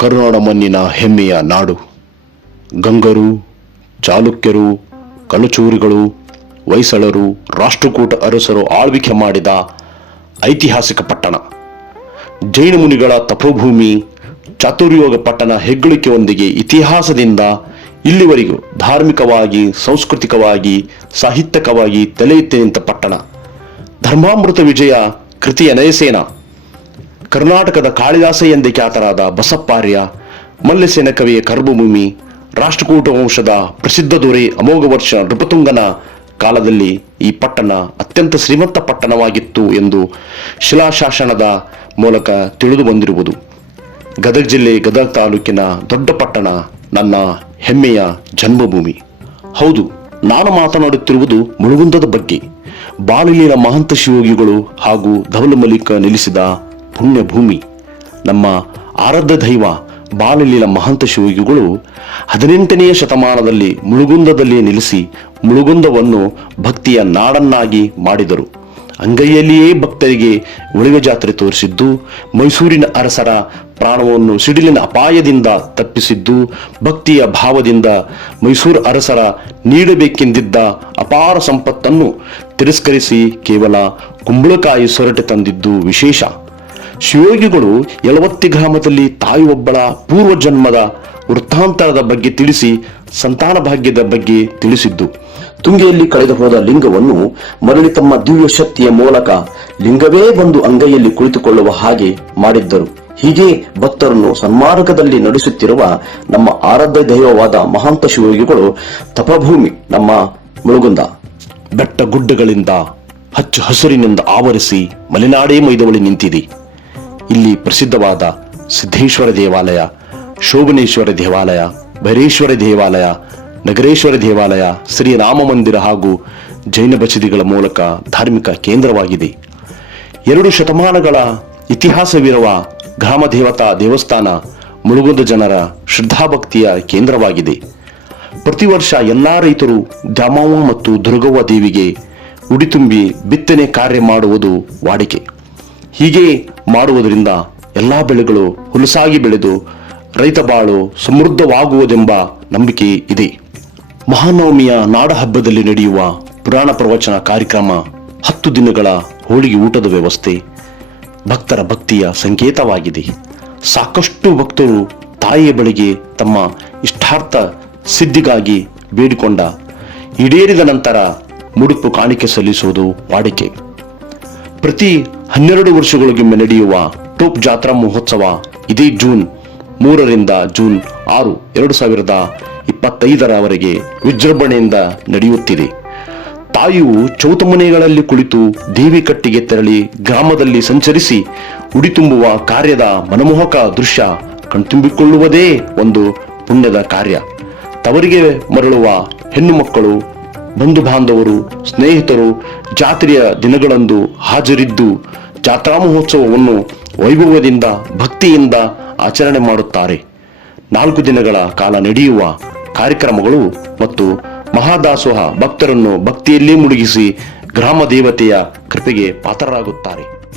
ಕರುನಾಡ ಮಣ್ಣಿನ ಹೆಮ್ಮೆಯ ನಾಡು ಗಂಗರು ಚಾಲುಕ್ಯರು ಕಣಚೂರಿಗಳು ಹೊಯ್ಸಳರು ರಾಷ್ಟ್ರಕೂಟ ಅರಸರು ಆಳ್ವಿಕೆ ಮಾಡಿದ ಐತಿಹಾಸಿಕ ಪಟ್ಟಣ ಜೈನ ಮುನಿಗಳ ತಪೋಭೂಮಿ ಚಾತುರ್ಯೋಗ ಪಟ್ಟಣ ಹೆಗ್ಗಳಿಕೆಯೊಂದಿಗೆ ಇತಿಹಾಸದಿಂದ ಇಲ್ಲಿವರೆಗೂ ಧಾರ್ಮಿಕವಾಗಿ ಸಾಂಸ್ಕೃತಿಕವಾಗಿ ಸಾಹಿತ್ಯಕವಾಗಿ ತಲೆ ಪಟ್ಟಣ ಧರ್ಮಾಮೃತ ವಿಜಯ ಕೃತಿಯ ನಯಸೇನ ಕರ್ನಾಟಕದ ಕಾಳಿದಾಸ ಎಂದೇ ಖ್ಯಾತರಾದ ಬಸಪ್ಪಾರ್ಯ ಮಲ್ಲಸೇನ ಕವಿಯ ಕರ್ಮಭೂಮಿ ರಾಷ್ಟ್ರಕೂಟ ವಂಶದ ಪ್ರಸಿದ್ಧ ದೊರೆ ಅಮೋಘವರ್ಷ ನೃಪತುಂಗನ ಕಾಲದಲ್ಲಿ ಈ ಪಟ್ಟಣ ಅತ್ಯಂತ ಶ್ರೀಮಂತ ಪಟ್ಟಣವಾಗಿತ್ತು ಎಂದು ಶಿಲಾಶಾಸನದ ಮೂಲಕ ತಿಳಿದು ಬಂದಿರುವುದು ಗದಗ ಜಿಲ್ಲೆ ಗದಗ ತಾಲೂಕಿನ ದೊಡ್ಡ ಪಟ್ಟಣ ನನ್ನ ಹೆಮ್ಮೆಯ ಜನ್ಮಭೂಮಿ ಹೌದು ನಾನು ಮಾತನಾಡುತ್ತಿರುವುದು ಮುಳುಗುಂದದ ಬಗ್ಗೆ ಬಾಲಿಲೀನ ಮಹಂತ ಶಿವೋಗಿಗಳು ಹಾಗೂ ಧವಲ ಮಲಿಕ ನಿಲ್ಲಿಸಿದ ಪುಣ್ಯಭೂಮಿ ನಮ್ಮ ಆರಾಧ್ಯ ದೈವ ಬಾಲಲೀಲ ಮಹಂತ ಶಿವಗಿಗಳು ಹದಿನೆಂಟನೆಯ ಶತಮಾನದಲ್ಲಿ ಮುಳುಗುಂದದಲ್ಲಿ ನಿಲ್ಲಿಸಿ ಮುಳುಗುಂದವನ್ನು ಭಕ್ತಿಯ ನಾಡನ್ನಾಗಿ ಮಾಡಿದರು ಅಂಗೈಯಲ್ಲಿಯೇ ಭಕ್ತರಿಗೆ ಒಳಗೆ ಜಾತ್ರೆ ತೋರಿಸಿದ್ದು ಮೈಸೂರಿನ ಅರಸರ ಪ್ರಾಣವನ್ನು ಸಿಡಿಲಿನ ಅಪಾಯದಿಂದ ತಪ್ಪಿಸಿದ್ದು ಭಕ್ತಿಯ ಭಾವದಿಂದ ಮೈಸೂರು ಅರಸರ ನೀಡಬೇಕೆಂದಿದ್ದ ಅಪಾರ ಸಂಪತ್ತನ್ನು ತಿರಸ್ಕರಿಸಿ ಕೇವಲ ಕುಂಬಳಕಾಯಿ ಸೊರಟೆ ತಂದಿದ್ದು ವಿಶೇಷ ಶಿವಯೋಗಿಗಳು ಯಲವತ್ತಿ ಗ್ರಾಮದಲ್ಲಿ ತಾಯಿ ಒಬ್ಬಳ ಪೂರ್ವ ಜನ್ಮದ ವೃತ್ತಾಂತರದ ಬಗ್ಗೆ ತಿಳಿಸಿ ಸಂತಾನ ಭಾಗ್ಯದ ಬಗ್ಗೆ ತಿಳಿಸಿದ್ದು ತುಂಗೆಯಲ್ಲಿ ಕಳೆದು ಹೋದ ಲಿಂಗವನ್ನು ಮರಳಿ ತಮ್ಮ ದಿವ್ಯ ಶಕ್ತಿಯ ಮೂಲಕ ಲಿಂಗವೇ ಒಂದು ಅಂಗೈಯಲ್ಲಿ ಕುಳಿತುಕೊಳ್ಳುವ ಹಾಗೆ ಮಾಡಿದ್ದರು ಹೀಗೆ ಭಕ್ತರನ್ನು ಸನ್ಮಾರ್ಗದಲ್ಲಿ ನಡೆಸುತ್ತಿರುವ ನಮ್ಮ ಆರಾಧ್ಯ ದೈವವಾದ ಮಹಾಂತ ಶಿವಯೋಗಿಗಳು ತಪಭೂಮಿ ನಮ್ಮ ಮುಳುಗುಂದ ಬೆಟ್ಟ ಗುಡ್ಡಗಳಿಂದ ಹಚ್ಚು ಹಸಿರಿನಿಂದ ಆವರಿಸಿ ಮಲೆನಾಡೇ ಮೈದವಳಿ ನಿಂತಿದೆ ಇಲ್ಲಿ ಪ್ರಸಿದ್ಧವಾದ ಸಿದ್ದೇಶ್ವರ ದೇವಾಲಯ ಶೋಭನೇಶ್ವರ ದೇವಾಲಯ ಭೈರೇಶ್ವರ ದೇವಾಲಯ ನಗರೇಶ್ವರ ದೇವಾಲಯ ಶ್ರೀರಾಮ ಮಂದಿರ ಹಾಗೂ ಜೈನ ಬಸದಿಗಳ ಮೂಲಕ ಧಾರ್ಮಿಕ ಕೇಂದ್ರವಾಗಿದೆ ಎರಡು ಶತಮಾನಗಳ ಇತಿಹಾಸವಿರುವ ಗ್ರಾಮ ದೇವತಾ ದೇವಸ್ಥಾನ ಮುಳುಗುಂದ ಜನರ ಶ್ರದ್ಧಾಭಕ್ತಿಯ ಕೇಂದ್ರವಾಗಿದೆ ಪ್ರತಿ ವರ್ಷ ಎಲ್ಲ ರೈತರು ದಾಮವ್ವ ಮತ್ತು ದುರ್ಗವ್ವ ದೇವಿಗೆ ಉಡಿತುಂಬಿ ಬಿತ್ತನೆ ಕಾರ್ಯ ಮಾಡುವುದು ವಾಡಿಕೆ ಹೀಗೆ ಮಾಡುವುದರಿಂದ ಎಲ್ಲ ಬೆಳೆಗಳು ಹುಲಸಾಗಿ ಬೆಳೆದು ರೈತ ಬಾಳು ಸಮೃದ್ಧವಾಗುವುದೆಂಬ ನಂಬಿಕೆ ಇದೆ ಮಹಾನವಮಿಯ ನಾಡಹಬ್ಬದಲ್ಲಿ ನಡೆಯುವ ಪುರಾಣ ಪ್ರವಚನ ಕಾರ್ಯಕ್ರಮ ಹತ್ತು ದಿನಗಳ ಹೋಳಿಗೆ ಊಟದ ವ್ಯವಸ್ಥೆ ಭಕ್ತರ ಭಕ್ತಿಯ ಸಂಕೇತವಾಗಿದೆ ಸಾಕಷ್ಟು ಭಕ್ತರು ತಾಯಿಯ ಬಳಿಗೆ ತಮ್ಮ ಇಷ್ಟಾರ್ಥ ಸಿದ್ಧಿಗಾಗಿ ಬೇಡಿಕೊಂಡ ಈಡೇರಿದ ನಂತರ ಮುಡುಪು ಕಾಣಿಕೆ ಸಲ್ಲಿಸುವುದು ವಾಡಿಕೆ ಪ್ರತಿ ಹನ್ನೆರಡು ವರ್ಷಗಳಿಗೊಮ್ಮೆ ನಡೆಯುವ ಟೋಪ್ ಜಾತ್ರಾ ಮಹೋತ್ಸವ ಇದೇ ಜೂನ್ ಮೂರರಿಂದ ಜೂನ್ ಆರು ಎರಡು ಸಾವಿರದ ಇಪ್ಪತ್ತೈದರವರೆಗೆ ವಿಜೃಂಭಣೆಯಿಂದ ನಡೆಯುತ್ತಿದೆ ತಾಯಿಯು ಚೌತಮನೆಗಳಲ್ಲಿ ಕುಳಿತು ದೇವಿ ಕಟ್ಟಿಗೆ ತೆರಳಿ ಗ್ರಾಮದಲ್ಲಿ ಸಂಚರಿಸಿ ಉಡಿ ತುಂಬುವ ಕಾರ್ಯದ ಮನಮೋಹಕ ದೃಶ್ಯ ಕಣ್ತುಂಬಿಕೊಳ್ಳುವುದೇ ಒಂದು ಪುಣ್ಯದ ಕಾರ್ಯ ತವರಿಗೆ ಮರಳುವ ಹೆಣ್ಣು ಮಕ್ಕಳು ಬಂಧು ಬಾಂಧವರು ಸ್ನೇಹಿತರು ಜಾತ್ರೆಯ ದಿನಗಳಂದು ಹಾಜರಿದ್ದು ಜಾತ್ರಾ ಮಹೋತ್ಸವವನ್ನು ವೈಭವದಿಂದ ಭಕ್ತಿಯಿಂದ ಆಚರಣೆ ಮಾಡುತ್ತಾರೆ ನಾಲ್ಕು ದಿನಗಳ ಕಾಲ ನಡೆಯುವ ಕಾರ್ಯಕ್ರಮಗಳು ಮತ್ತು ಮಹಾದಾಸೋಹ ಭಕ್ತರನ್ನು ಭಕ್ತಿಯಲ್ಲೇ ಮುಳುಗಿಸಿ ಗ್ರಾಮ ದೇವತೆಯ ಕೃಪೆಗೆ ಪಾತ್ರರಾಗುತ್ತಾರೆ